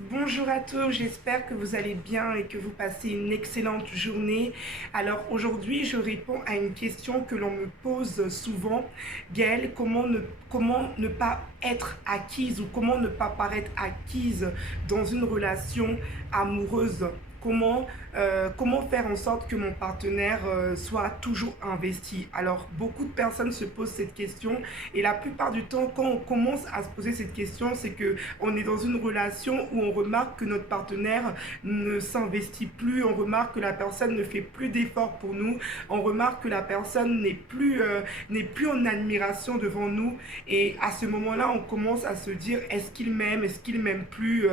Bonjour à tous, j'espère que vous allez bien et que vous passez une excellente journée. Alors aujourd'hui, je réponds à une question que l'on me pose souvent. Gaëlle, comment ne pas être acquise ou comment ne pas paraître acquise dans une relation amoureuse? Comment faire en sorte que mon partenaire soit toujours investi? Alors, beaucoup de personnes se posent cette question et la plupart du temps, quand on commence à se poser cette question, c'est que on est dans une relation où on remarque que notre partenaire ne s'investit plus, on remarque que la personne ne fait plus d'efforts pour nous, on remarque que la personne n'est plus en admiration devant nous et à ce moment-là, on commence à se dire est-ce qu'il m'aime plus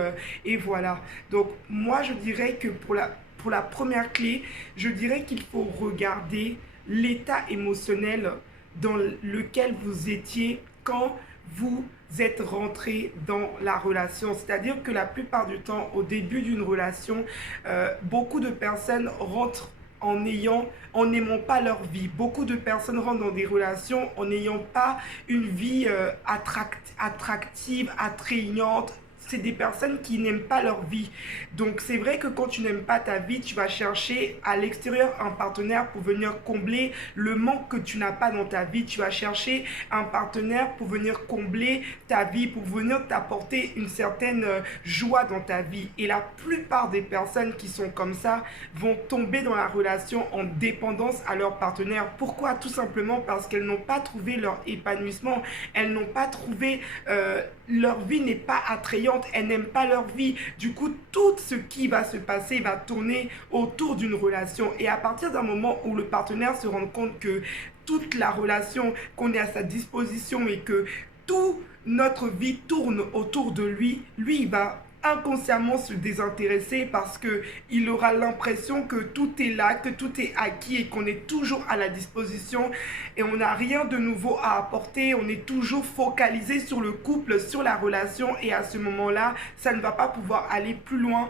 et voilà. Donc moi, je dirais que pour la première clé, je dirais qu'il faut regarder l'état émotionnel dans lequel vous étiez quand vous êtes rentré dans la relation. C'est-à-dire que la plupart du temps, au début d'une relation, beaucoup de personnes rentrent en n'aimant pas leur vie. Beaucoup de personnes rentrent dans des relations en n'ayant pas une vie attractive, attrayante. C'est des personnes qui n'aiment pas leur vie. Donc c'est vrai que quand tu n'aimes pas ta vie, tu vas chercher à l'extérieur un partenaire pour venir combler le manque que tu n'as pas dans ta vie. Tu vas chercher un partenaire pour venir combler ta vie, pour venir t'apporter une certaine joie dans ta vie. Et la plupart des personnes qui sont comme ça vont tomber dans la relation en dépendance à leur partenaire. Pourquoi? Tout simplement parce qu'elles n'ont pas trouvé leur épanouissement. Elles n'ont pas trouvé... leur vie n'est pas attrayante, elles n'aiment pas leur vie. Du coup, tout ce qui va se passer va tourner autour d'une relation. Et à partir d'un moment où le partenaire se rend compte que toute la relation qu'on est à sa disposition et que toute notre vie tourne autour de lui, lui, il va inconsciemment se désintéresser parce que il aura l'impression que tout est là, que tout est acquis et qu'on est toujours à la disposition et on n'a rien de nouveau à apporter, on est toujours focalisé sur le couple, sur la relation et à ce moment-là, ça ne va pas pouvoir aller plus loin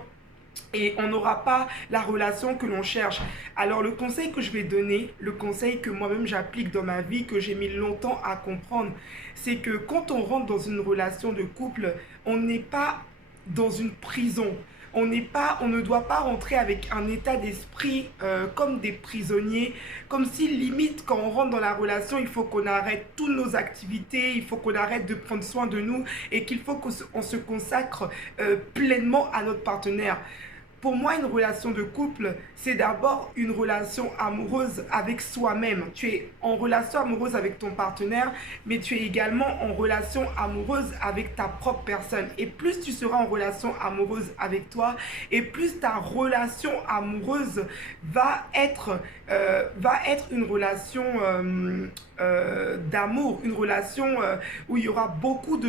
et on n'aura pas la relation que l'on cherche. Alors le conseil que je vais donner, le conseil que moi-même j'applique dans ma vie, que j'ai mis longtemps à comprendre, c'est que quand on rentre dans une relation de couple, on n'est pas dans une prison. On ne doit pas rentrer avec un état d'esprit comme des prisonniers, comme si limite quand on rentre dans la relation, il faut qu'on arrête toutes nos activités, il faut qu'on arrête de prendre soin de nous et qu'il faut qu'on se consacre pleinement à notre partenaire. Pour moi, une relation de couple, c'est d'abord une relation amoureuse avec soi-même. Tu es en relation amoureuse avec ton partenaire, mais tu es également en relation amoureuse avec ta propre personne. Et plus tu seras en relation amoureuse avec toi, et plus ta relation amoureuse va être une relation d'amour, une relation où il y aura beaucoup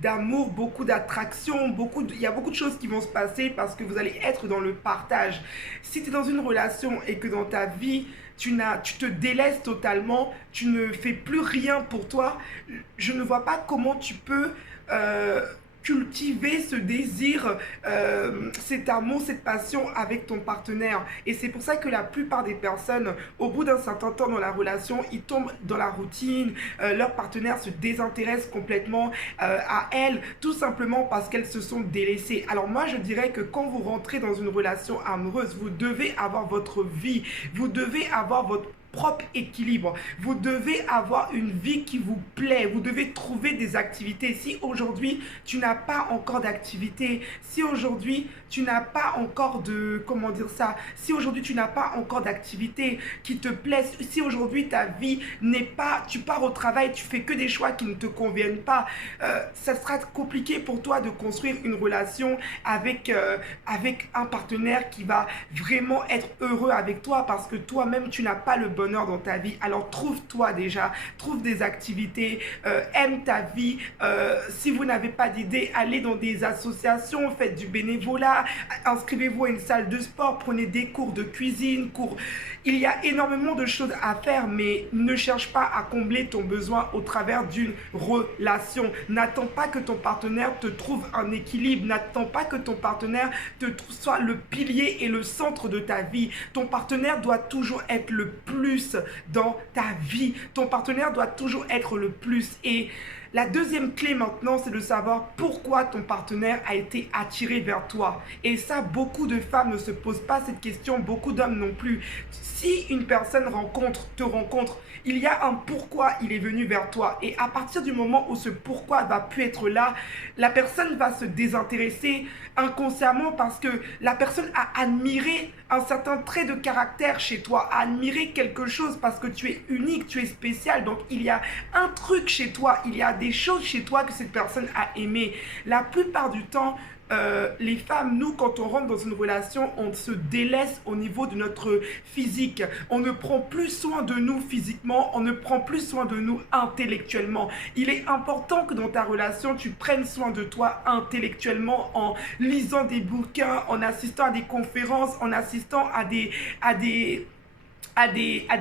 d'amour, beaucoup d'attraction, il y a beaucoup de choses qui vont se passer parce que vous allez être dans le partage. Si tu es dans une relation et que dans ta vie, tu te délaisses totalement, tu ne fais plus rien pour toi, je ne vois pas comment tu peux cultiver ce désir, cet amour, cette passion avec ton partenaire. Et c'est pour ça que la plupart des personnes, au bout d'un certain temps dans la relation, ils tombent dans la routine, leur partenaire se désintéresse complètement à elles, tout simplement parce qu'elles se sont délaissées. Alors moi, je dirais que quand vous rentrez dans une relation amoureuse, vous devez avoir votre vie, vous devez avoir votre propre équilibre. Vous devez avoir une vie qui vous plaît. Vous devez trouver des activités. Si aujourd'hui, tu n'as pas encore d'activité, si aujourd'hui, tu n'as pas encore de... Comment dire ça? Si aujourd'hui, tu n'as pas encore d'activité qui te plaît, si aujourd'hui, ta vie n'est pas... Tu pars au travail, tu fais que des choix qui ne te conviennent pas, ça sera compliqué pour toi de construire une relation avec un partenaire qui va vraiment être heureux avec toi parce que toi-même, tu n'as pas le bonheur dans ta vie. Alors trouve-toi déjà, trouve des activités, aime ta vie. Si vous n'avez pas d'idée, allez dans des associations, faites du bénévolat, inscrivez-vous à une salle de sport, prenez des cours de cuisine, cours. Il y a énormément de choses à faire, mais ne cherche pas à combler ton besoin au travers d'une relation. N'attends pas que ton partenaire te trouve un équilibre. N'attends pas que ton partenaire soit le pilier et le centre de ta vie. Ton partenaire doit toujours être le plus dans ta vie. Ton partenaire doit toujours être le plus. Et La deuxième clé maintenant, c'est de savoir pourquoi ton partenaire a été attiré vers toi. Et ça, beaucoup de femmes ne se posent pas cette question, beaucoup d'hommes non plus. Si une personne te rencontre, il y a un pourquoi il est venu vers toi. Et à partir du moment où ce pourquoi va plus être là, la personne va se désintéresser inconsciemment parce que la personne a admiré un certain trait de caractère chez toi, a admiré quelque chose parce que tu es unique, tu es spécial. Donc il y a un truc chez toi, il y a des choses chez toi que cette personne a aimé. La plupart du temps, les femmes, nous, quand on rentre dans une relation, on se délaisse au niveau de notre physique. On ne prend plus soin de nous physiquement, on ne prend plus soin de nous intellectuellement. Il est important que dans ta relation, tu prennes soin de toi intellectuellement en lisant des bouquins, en assistant à des conférences, en assistant à des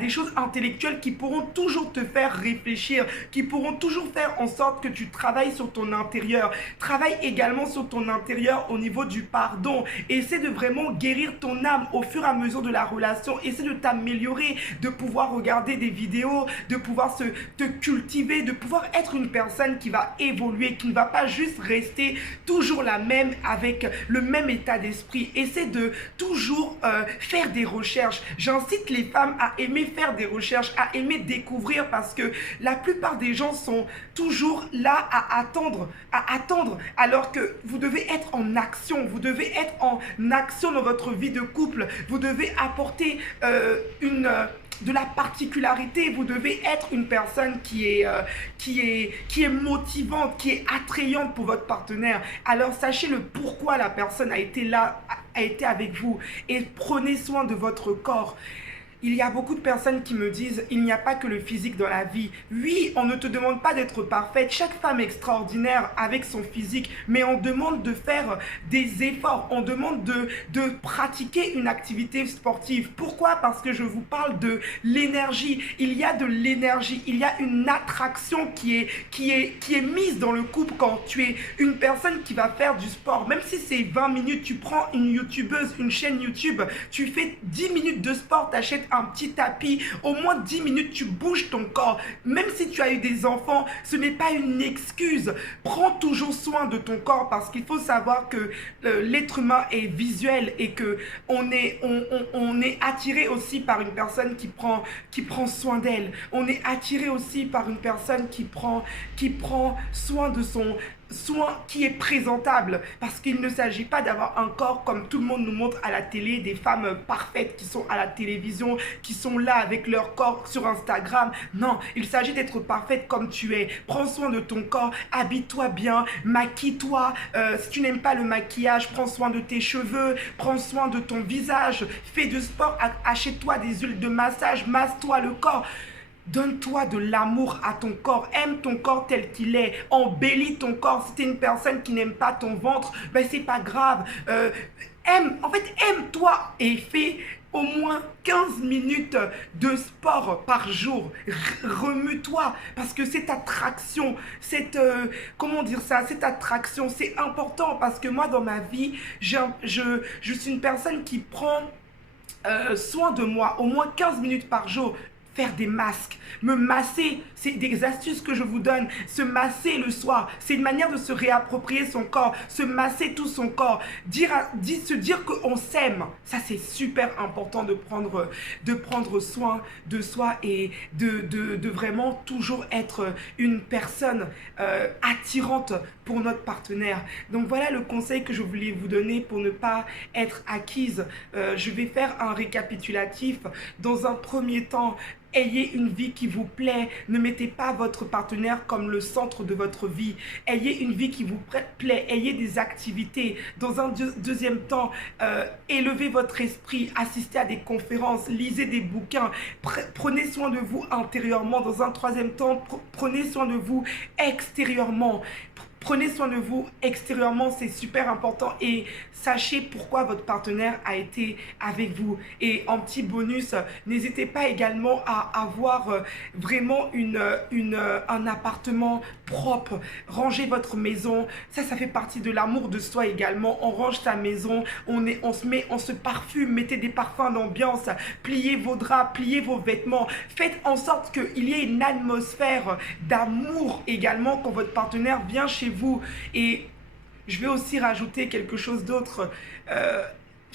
choses intellectuelles qui pourront toujours te faire réfléchir, qui pourront toujours faire en sorte que tu travailles sur ton intérieur. Travaille également sur ton intérieur au niveau du pardon. Essaie de vraiment guérir ton âme au fur et à mesure de la relation. Essaie de t'améliorer, de pouvoir regarder des vidéos, de pouvoir te cultiver, de pouvoir être une personne qui va évoluer, qui ne va pas juste rester toujours la même avec le même état d'esprit. Essaie de toujours faire des recherches. J'incite les femmes à aimer faire des recherches, à aimer découvrir parce que la plupart des gens sont toujours là à attendre, alors que vous devez être en action, vous devez être en action dans votre vie de couple, vous devez apporter de la particularité, vous devez être une personne qui est motivante, qui est attrayante pour votre partenaire. Alors sachez le pourquoi la personne a été là, a été avec vous et prenez soin de votre corps. Il y a beaucoup de personnes qui me disent, il n'y a pas que le physique dans la vie. Oui, on ne te demande pas d'être parfaite. Chaque femme est extraordinaire avec son physique, mais on demande de faire des efforts. On demande de pratiquer une activité sportive. Pourquoi? Parce que je vous parle de l'énergie. Il y a de l'énergie. Il y a une attraction qui est mise dans le couple quand tu es une personne qui va faire du sport. Même si c'est 20 minutes, tu prends une youtubeuse, une chaîne YouTube, tu fais 10 minutes de sport, t'achètes un petit tapis, au moins 10 minutes, tu bouges ton corps. Même si tu as eu des enfants, ce n'est pas une excuse. Prends toujours soin de ton corps parce qu'il faut savoir que l'être humain est visuel et que on est attiré aussi par une personne qui prend soin d'elle. On est attiré aussi par une personne qui prend soin de son soin, qui est présentable, parce qu'il ne s'agit pas d'avoir un corps comme tout le monde nous montre à la télé, des femmes parfaites qui sont à la télévision, qui sont là avec leur corps sur Instagram. Non, il s'agit d'être parfaite comme tu es. Prends soin de ton corps, habille-toi bien, maquille-toi. Si tu n'aimes pas le maquillage, prends soin de tes cheveux, prends soin de ton visage, fais du sport, achète-toi des huiles de massage, masse-toi le corps. Donne-toi de l'amour à ton corps, aime ton corps tel qu'il est, embellis ton corps. Si tu es une personne qui n'aime pas ton ventre, ben c'est pas grave. Aime-toi et fais au moins 15 minutes de sport par jour. Remue-toi parce que cette attraction, cette attraction, c'est important parce que moi dans ma vie, je suis une personne qui prend soin de moi au moins 15 minutes par jour. Faire des masques, me masser, c'est des astuces que je vous donne. Se masser le soir, c'est une manière de se réapproprier son corps, se masser tout son corps, se dire qu'on s'aime. Ça, c'est super important de prendre soin de soi et de vraiment toujours être une personne attirante pour notre partenaire. Donc voilà le conseil que je voulais vous donner pour ne pas être acquise. Je vais faire un récapitulatif. Dans un premier temps, ayez une vie qui vous plaît. Ne mettez pas votre partenaire comme le centre de votre vie. Ayez une vie qui vous plaît. Ayez des activités. Dans un deuxième temps, élevez votre esprit. Assistez à des conférences. Lisez des bouquins. Prenez soin de vous intérieurement. Dans un troisième temps, prenez soin de vous extérieurement. Prenez soin de vous extérieurement, c'est super important et sachez pourquoi votre partenaire a été avec vous. Et en petit bonus, n'hésitez pas également à avoir vraiment un appartement propre. Rangez votre maison. Ça fait partie de l'amour de soi également. On range sa maison, on se parfume, mettez des parfums d'ambiance, pliez vos draps, pliez vos vêtements. Faites en sorte qu'il y ait une atmosphère d'amour également quand votre partenaire vient chez vous. Et je vais aussi rajouter quelque chose d'autre.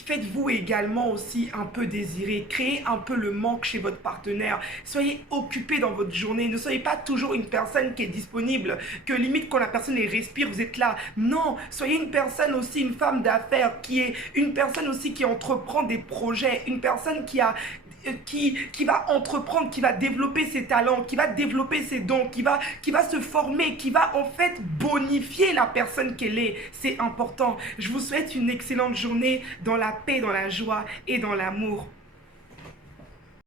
Faites-vous également aussi un peu désirer, créez un peu le manque chez votre partenaire. Soyez occupé dans votre journée, ne soyez pas toujours une personne qui est disponible, que limite quand la personne respire, vous êtes là. Non, soyez une personne aussi, une femme d'affaires, qui est une personne aussi qui entreprend des projets, une personne qui va entreprendre, qui va développer ses talents, qui va développer ses dons, qui va se former, qui va en fait bonifier la personne qu'elle est. C'est important. Je vous souhaite une excellente journée dans la paix, dans la joie et dans l'amour.